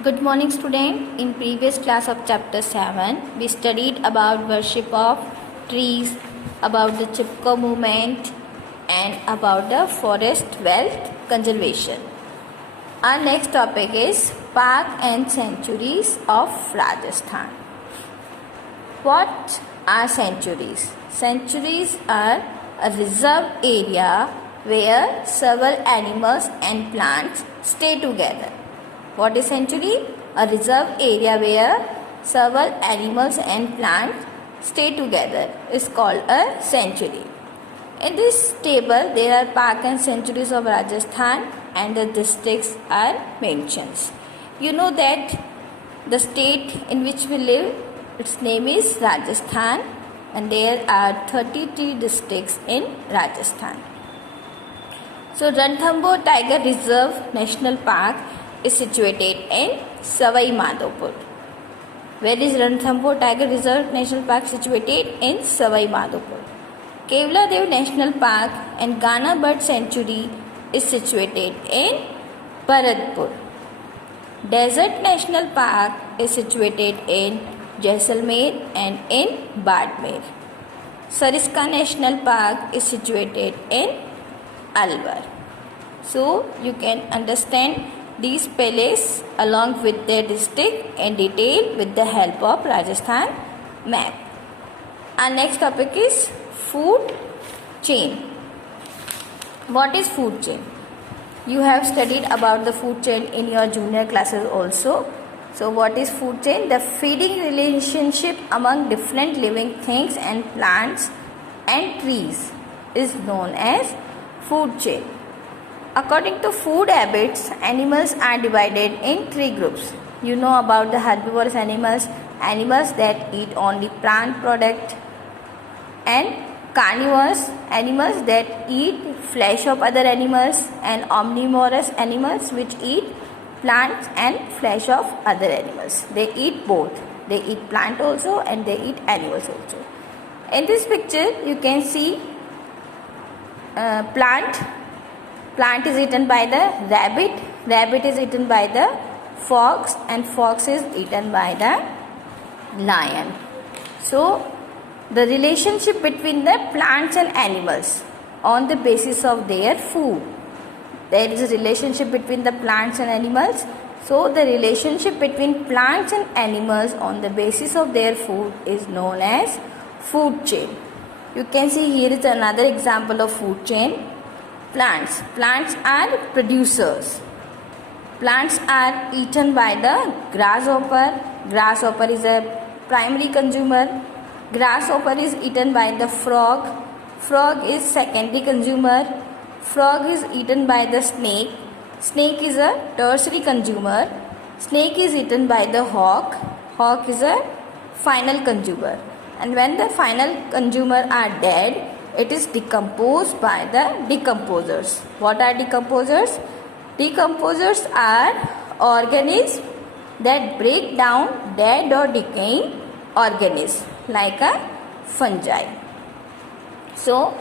Good morning student. In previous class of chapter 7, we studied about worship of trees, about the Chipko movement and about the forest wealth conservation. Our next topic is park and sanctuaries of Rajasthan. What are sanctuaries? Sanctuaries are a reserved area where several animals and plants stay together. What is sanctuary? A reserved area where several animals and plants stay together is called a sanctuary. In this table, there are park and sanctuaries of Rajasthan and the districts are mentioned. You know that the state in which we live, its name is Rajasthan, and there are 33 districts in Rajasthan. So Ranthambore Tiger Reserve National Park is situated in Savai Madhopur. Where is Ranthambore Tiger Reserve National Park situated? In Savai Madhopur. Kevladev National Park and Ghana Bird Sanctuary is situated in Bharatpur. Desert National Park is situated in Jaisalmer and in Badmer. Sariska National Park is situated in Alwar. So you can understand these places along with their district in detail with the help of Rajasthan map. Our next topic is food chain. What is food chain? You have studied about the food chain in your junior classes also. So what is food chain? The feeding relationship among different living things and plants and trees is known as food chain. According to food habits, animals are divided in three groups. You know about the herbivorous animals, animals that eat only plant product, and carnivorous animals that eat flesh of other animals, and omnivorous animals which eat plants and flesh of other animals. They eat both. They eat plant also and they eat animals also. In this picture, you can see plant. Plant is eaten by the rabbit, rabbit is eaten by the fox, and fox is eaten by the lion. So, the relationship between the plants and animals on the basis of their food. There is a relationship between the plants and animals. So, the relationship between plants and animals on the basis of their food is known as food chain. You can see here is another example of food chain. Plants. Plants are producers. Plants are eaten by the grasshopper. Grasshopper is a primary consumer. Grasshopper is eaten by the frog. Frog is secondary consumer. Frog is eaten by the snake. Snake is a tertiary consumer. Snake is eaten by the hawk. Hawk is a final consumer. And when the final consumer are dead, it is decomposed by the decomposers. What are decomposers? Decomposers are organisms that break down dead or decaying organisms like a fungi. So,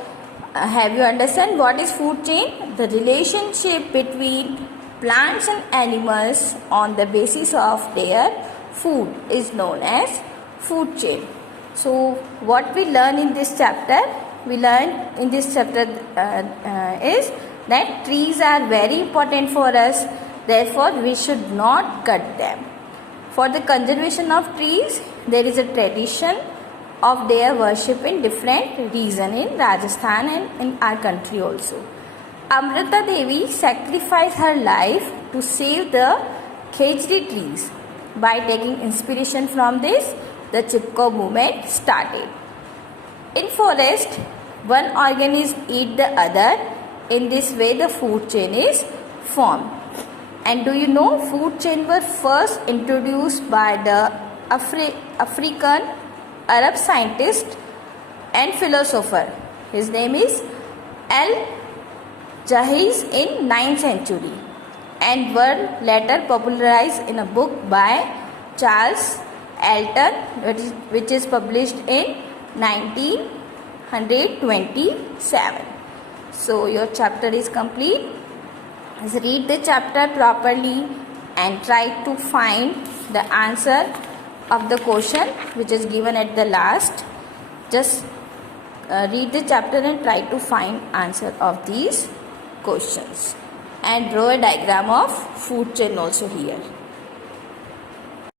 have you understand what is food chain? The relationship between plants and animals on the basis of their food is known as food chain. So, what we learn in this chapter? We learned in this chapter is that trees are very important for us, therefore we should not cut them. For the conservation of trees, there is a tradition of their worship in different regions in Rajasthan and in our country also. Amrita Devi sacrificed her life to save the khejri trees. By taking inspiration from this, the Chipko movement started. In forest, one organism eat the other. In this way, the food chain is formed. And do you know, food chain were first introduced by the African Arab scientist and philosopher. His name is Al-Jahiz in 9th century and were later popularized in a book by Charles Elton, which is published in 1927. So your chapter is complete. Read the chapter properly and try to find the answer of the question which is given at the last. Just read the chapter and try to find answer of these questions, and draw a diagram of food chain also here.